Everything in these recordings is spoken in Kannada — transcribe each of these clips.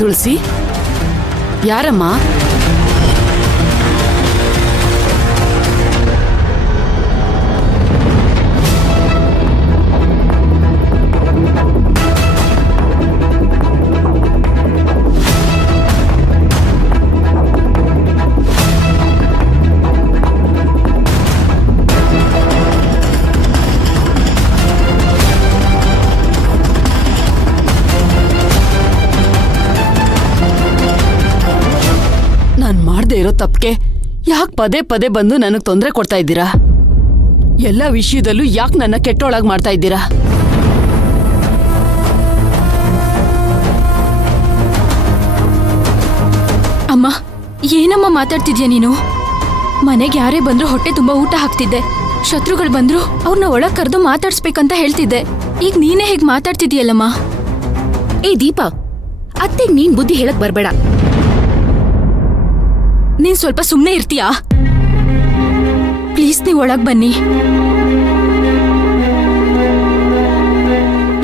ತುಳಸಿ, ಯಾರಮ್ಮ? ಇರೋ ತಪ್ಪಿಗೆ ಯಾಕೆ ಪದೇ ಪದೇ ಬಂದು ನನಗೆ ತೊಂದರೆ ಕೊಡ್ತಾ ಇದ್ದೀರಾ? ಎಲ್ಲ ವಿಷಯದಲ್ಲೂ ಯಾಕೆ ನನ್ನ ಕೆಟ್ಟೊಳಗ್ ಮಾಡ್ತಾ ಇದ್ದೀರಾ? ಅಮ್ಮ, ಏನಮ್ಮ ಮಾತಾಡ್ತಿದ್ಯಾ ನೀನು? ಮನೆಗೆ ಯಾರೇ ಬಂದ್ರು ಹೊಟ್ಟೆ ತುಂಬಾ ಊಟ ಹಾಕ್ತಿದ್ದೆ. ಶತ್ರುಗಳು ಬಂದ್ರು ಅವ್ರನ್ನ ಒಳಗ್ ಕರೆದು ಮಾತಾಡ್ಸ್ಬೇಕಂತ ಹೇಳ್ತಿದ್ದೆ. ಈಗ ನೀನೇ ಹೇಗ್ ಮಾತಾಡ್ತಿದ್ಯಲ್ಲಮ್ಮ? ಏ ದೀಪಾ, ಅತ್ತೆಗ್ ನೀನ್ ಬುದ್ಧಿ ಹೇಳಕ್ ಬರ್ಬೇಡ. ನೀನ್ ಸ್ವಲ್ಪ ಸುಮ್ನೆ ಇರ್ತೀಯಾ? ಪ್ಲೀಸ್, ನೀವ್ ಒಳಗ್ ಬನ್ನಿ.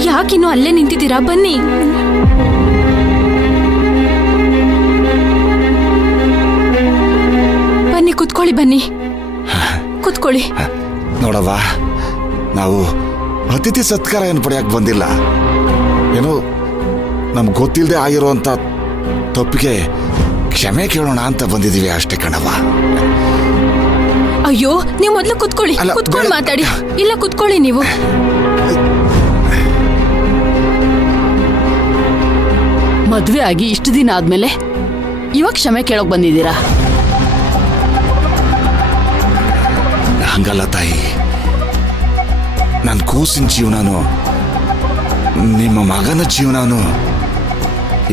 ಯಾಕಿನ್ನು ಅಲ್ಲೇ ನಿಂತಿದ್ದೀರಾ? ಬನ್ನಿ. ಬನ್ನಿ, ಕುತ್ಕೊಳ್ಳಿ. ಬನ್ನಿ, ಕುತ್ಕೊಳ್ಳಿ. ನೋಡವ್ವ, ನಾವು ಅತಿಥಿ ಸತ್ಕಾರ ಏನು ಪಡೆಯಕ್ ಬಂದಿಲ್ಲ. ಏನೋ ನಮ್ಗೆ ಗೊತ್ತಿಲ್ಲದೆ ಆಗಿರುವಂತ ತಪ್ಪಿಗೆ ಕ್ಷಮೆ ಕೇಳೋಣ ಅಂತ ಬಂದಿದೀವಿ ಅಷ್ಟೇ ಕಣವ್ವ. ಅಯ್ಯೋ, ನೀವು ಮೊದ್ಲು ಕುತ್ಕೊಳ್ಳಿ. ಕುತ್ಕೊಂಡು ಮಾತಾಡಿ. ಇಲ್ಲ, ಕುತ್ಕೊಳ್ಳಿ ನೀವು. ಮದ್ವೆ ಆಗಿ ಇಷ್ಟು ದಿನ ಆದ್ಮೇಲೆ ಇವಾಗ ಕ್ಷಮೆ ಕೇಳೋಕ್ ಬಂದಿದ್ದೀರಾ? ಹಂಗಲ್ಲ ತಾಯಿ, ನನ್ನ ಕೂಸಿನ ಜೀವನನು ನಿಮ್ಮ ಮಗನ ಜೀವನನು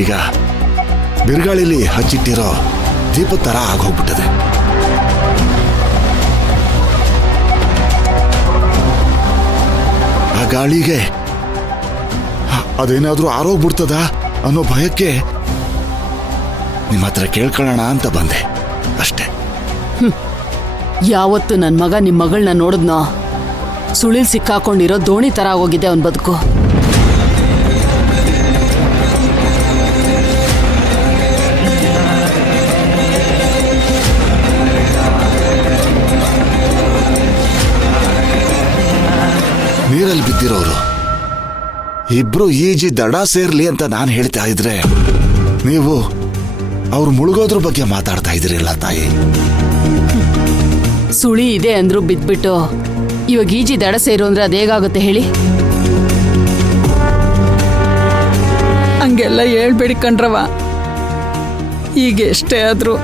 ಈಗ ಬಿರುಗಾಳಿಲಿ ಹಚ್ಚಿಟ್ಟಿರೋ ದೀಪದ ತರ ಆಗೋಗ್ಬಿಟ್ಟದೆ. ಆ ಗಾಳಿಗೆ ಅದೇನಾದ್ರೂ ಆರೋಗ್ಬಿಡ್ತದ ಅನ್ನೋ ಭಯಕ್ಕೆ ನಿಮ್ಮ ಹತ್ರ ಕೇಳ್ಕೊಳ್ಳೋಣ ಅಂತ ಬಂದೆ ಅಷ್ಟೇ. ಯಾವತ್ತು ನನ್ನ ಮಗ ನಿಮ್ಮ ಮಗಳನ್ನ ನೋಡಿದ್ನೋ ಸುಳಿಲ್ ಸಿಕ್ಕಾಕೊಂಡಿರೋ ದೋಣಿ ತರ ಆಗೋಗಿದೆ ಅವನ್ ಬದುಕು. ನೀರಲ್ಲಿ ಬಿದ್ದಿರೋರು ಇಬ್ರು ಈಜಿ ದಡ ಸೇರ್ಲಿ ಅಂತ ನಾನು ಹೇಳ್ತಾ ಇದ್ರೆ ನೀವು ಅವ್ರು ಮುಳುಗೋದ್ರ ಬಗ್ಗೆ ಮಾತಾಡ್ತಾ ಇದ್ರಿಲ್ಲ ತಾಯಿ. ಸುಳಿ ಇದೆ ಅಂದ್ರು ಬಿದ್ಬಿಟ್ಟು ಇವಾಗ ಈಜಿ ದಡ ಸೇರು ಅಂದ್ರೆ ಅದೇಗಾಗುತ್ತೆ ಹೇಳಿ? ಹಂಗೆಲ್ಲ ಹೇಳ್ಬೇಡಿ ಕಣ್ರವ. ಈಗ ಎಷ್ಟೇ ಆದ್ರೂ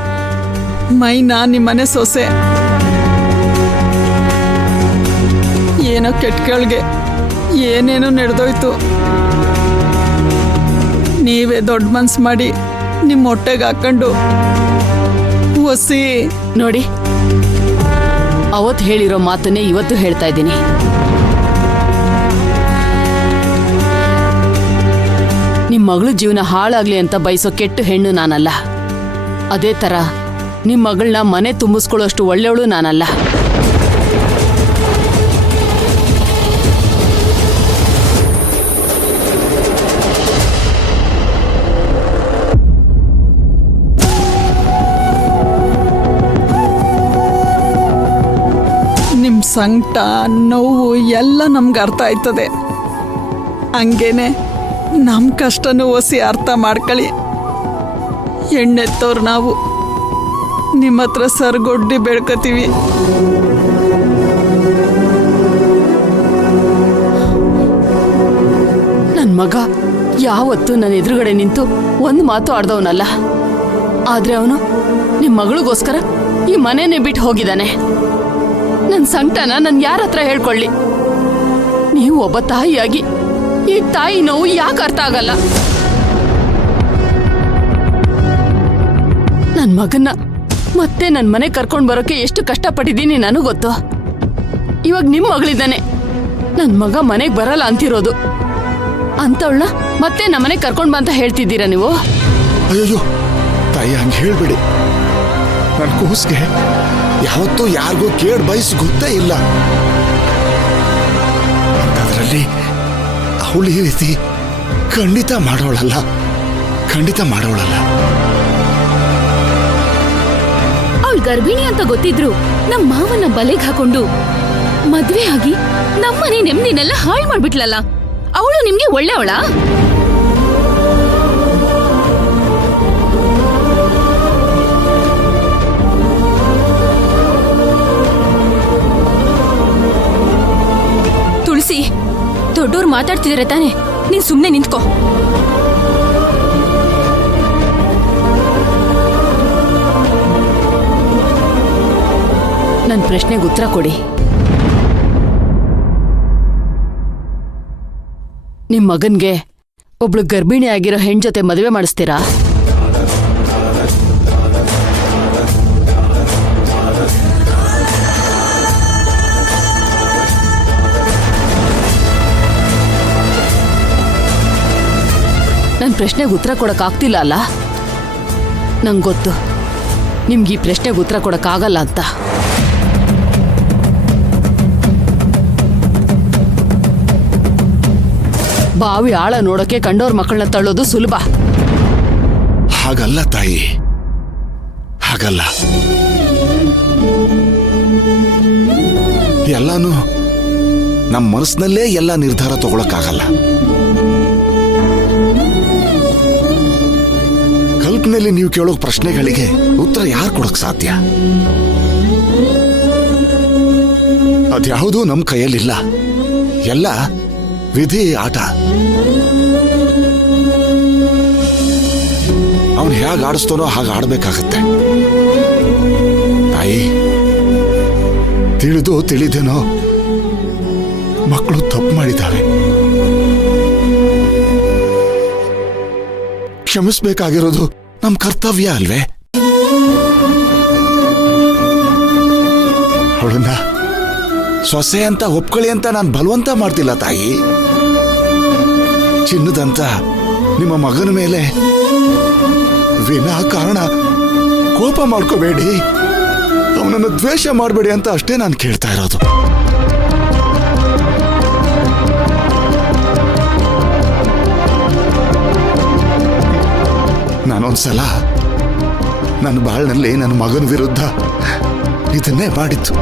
ಮೈನಾ ನಿಮ್ಮನೆ ಸೊಸೆ. ಏನೋ ಕೆಟ್ಕಳ್ಗೆ ಏನೇನೋ ನಡೆದೋಯ್ತು. ನೀವೇ ದೊಡ್ಡ ಮನ್ಸು ಮಾಡಿ ನಿಮ್ಮ ಹೊಟ್ಟೆಗೆ ಹಾಕೊಂಡು ಒಸಿ ನೋಡಿ, ಅವತ್ತು ಹೇಳಿರೋ ಮಾತನ್ನೇ ಇವತ್ತು ಹೇಳ್ತಾ ಇದ್ದೀನಿ. ನಿಮ್ ಮಗಳ ಜೀವನ ಹಾಳಾಗ್ಲಿ ಅಂತ ಬಯಸೋ ಕೆಟ್ಟ ಹೆಣ್ಣು ನಾನಲ್ಲ. ಅದೇ ತರ ನಿಮ್ ಮಗಳನ್ನ ಮನೆ ತುಂಬಿಸ್ಕೊಳ್ಳೋಷ್ಟು ಒಳ್ಳೆಯವಳು ನಾನಲ್ಲ. ನಿಮ್ಮ ಸಂಕಟ ನೋವು ಎಲ್ಲ ನಮ್ಗೆ ಅರ್ಥ ಆಯ್ತದೆ. ಹಂಗೇನೆ ನಮ್ಮ ಕಷ್ಟನೂ ಒಸಿ ಅರ್ಥ ಮಾಡ್ಕೊಳ್ಳಿ. ಹೆಣ್ಣೆತ್ತವ್ರು ನಾವು ನಿಮ್ಮ ಹತ್ರ ಸರ್ಗೊಡ್ಡಿ ಬೆಳ್ಕತೀವಿ. ನನ್ ಮಗ ಯಾವತ್ತೂ ನನ್ನ ಎದುರುಗಡೆ ನಿಂತು ಒಂದು ಮಾತು ಆಡ್ದವನಲ್ಲ. ಆದ್ರೆ ಅವನು ನಿಮ್ ಮಗಳಿಗೋಸ್ಕರ ಈ ಮನೆನೇ ಬಿಟ್ಟು ಹೋಗಿದ್ದಾನೆ. ನನ್ನ ಸಂಕಟನ ನಾನು ಯಾರ ಹತ್ರ ಹೇಳ್ಕೊಳ್ಳಿ? ನೀವು ಒಬ್ಬ ತಾಯಿಯಾಗಿ ಈ ತಾಯಿ ನೋವು ಯಾಕೆ ಅರ್ಥ ಆಗಲ್ಲ? ನನ್ನ ಮಗನ್ನ ಮತ್ತೆ ನನ್ನ ಮನೆ ಕರ್ಕೊಂಡು ಬರೋಕೆ ಎಷ್ಟು ಕಷ್ಟಪಟ್ಟಿದ್ದೀನಿ ನನಗೆ ಗೊತ್ತು. ಇವಾಗ ನಿಮ್ಮ ಮಗಳಿದ್ದಾನೆ, ನನ್ನ ಮಗ ಮನೆಗೆ ಬರಲ್ಲ ಅಂತಿರೋದು. ಅಂತವಳನ್ನ ಮತ್ತೆ ನಮ್ಮನೆ ಕರ್ಕೊಂಡು ಬಾ ಅಂತ ಹೇಳ್ತಿದ್ದೀರಾ ನೀವು? ಅಯ್ಯೋ ತಾಯಿ, ಹಂಗೆ ಹೇಳ್ಬೇಡಿ. ನನ್ನ ಕೂಸ್ಗೆ ಯಾವತ್ತೂ ಯಾರಿಗೂ ಕೇಡ್ ಬಯಸ್ ಗೊತ್ತೇ ಇಲ್ಲ. ಅದರಲ್ಲಿ ಅವಳು ಈ ರೀತಿ ಖಂಡಿತ ಮಾಡೋಳಲ್ಲ. ಖಂಡಿತ ಮಾಡೋಳಲ್ಲ. ಅವಳು ಗರ್ಭಿಣಿ ಅಂತ ಗೊತ್ತಿದ್ರು ನಮ್ ಮಾವನ ಬಲೆಗ್ ಹಾಕೊಂಡು ಮದ್ವೆ ಆಗಿ ನಮ್ಮನೆ ನೆಮ್ಮದಿನೆಲ್ಲ ಹಾಳು ಮಾಡ್ಬಿಟ್ಲಲ್ಲ. ಅವಳು ನಿಮ್ಗೆ ಒಳ್ಳೆಯವಳ? ತುಳಸಿ, ದೊಡ್ಡೋರು ಮಾತಾಡ್ತಿದಾರೆ ತಾನೆ, ನೀನ್ ಸುಮ್ನೆ ನಿಂತ್ಕೋ. ನನ್ನ ಪ್ರಶ್ನೆಗೆ ಉತ್ತರ ಕೊಡಿ. ನಿಮ್ ಮಗನ್ಗೆ ಒಬ್ಳು ಗರ್ಭಿಣಿ ಆಗಿರೋ ಹೆಣ್ ಜೊತೆ ಮದುವೆ ಮಾಡಿಸ್ತೀರಾ? ನನ್ನ ಪ್ರಶ್ನೆಗೆ ಉತ್ತರ ಕೊಡಕ್ಕಾಗ್ತಿಲ್ಲ ಅಲ್ಲ? ನಂಗೆ ಗೊತ್ತು ನಿಮ್ಗೆ ಈ ಪ್ರಶ್ನೆಗೆ ಉತ್ತರ ಕೊಡಕ್ಕಾಗಲ್ಲ ಅಂತ. ಬಾವಿ ಆಳ ನೋಡೋಕೆ ಕಂಡೋರ್ ಮಕ್ಕಳನ್ನ ತಳ್ಳೋದು ಸುಲಭ. ಹಾಗಲ್ಲ ತಾಯಿ, ಹಾಗಲ್ಲ. ಎಲ್ಲಾನು ನಮ್ಮ ಮನಸ್ಸಿನಲ್ಲೇ ಎಲ್ಲ ನಿರ್ಧಾರ ತಗೊಳಕ್ಕಾಗಲ್ಲ. ಕಲ್ಪನೆಯಲ್ಲಿ ನೀವು ಕೇಳೋ ಪ್ರಶ್ನೆಗಳಿಗೆ ಉತ್ತರ ಯಾರು ಕೊಡಕ್ ಸಾಧ್ಯ? ಅದ್ಯಾವುದೂ ನಮ್ಮ ಕೈಯಲ್ಲಿಲ್ಲ. ಎಲ್ಲ ವಿಧಿ ಆಟ. ಅವನು ಹೇಗೆ ಆಡಿಸ್ತಾನೋ ಹಾಗೆ ಆಡ್ಬೇಕಾಗತ್ತೆ. ತಾಯಿ, ತಿಳಿದೋ ತಿಳಿದೇನೋ ಮಕ್ಕಳು ತಪ್ಪು ಮಾಡಿದ್ದಾವೆ. ಕ್ಷಮಿಸ್ಬೇಕಾಗಿರೋದು ನಮ್ಮ ಕರ್ತವ್ಯ ಅಲ್ವೇ? ಅವಳನ್ನ ಸೊಸೆ ಅಂತ ಒಪ್ಕೊಳ್ಳಿ ಅಂತ ನಾನು ಬಲವಂತ ಮಾಡ್ತಿಲ್ಲ ತಾಯಿ. ಚಿನ್ನದಂತ ನಿಮ್ಮ ಮಗನ ಮೇಲೆ ವಿನಾಕಾರಣ ಕೋಪ ಮಾಡ್ಕೋಬೇಡಿ, ಅವನನ್ನು ದ್ವೇಷ ಮಾಡಬೇಡಿ ಅಂತ ಅಷ್ಟೇ ನಾನು ಕೇಳ್ತಾ ಇರೋದು. ನಾನೊಂದ್ಸಲ ನನ್ನ ಬಾಳ್ನಲ್ಲಿ ನನ್ನ ಮಗನ ವಿರುದ್ಧ ಇದನ್ನೇ ಮಾಡಿತ್ತು.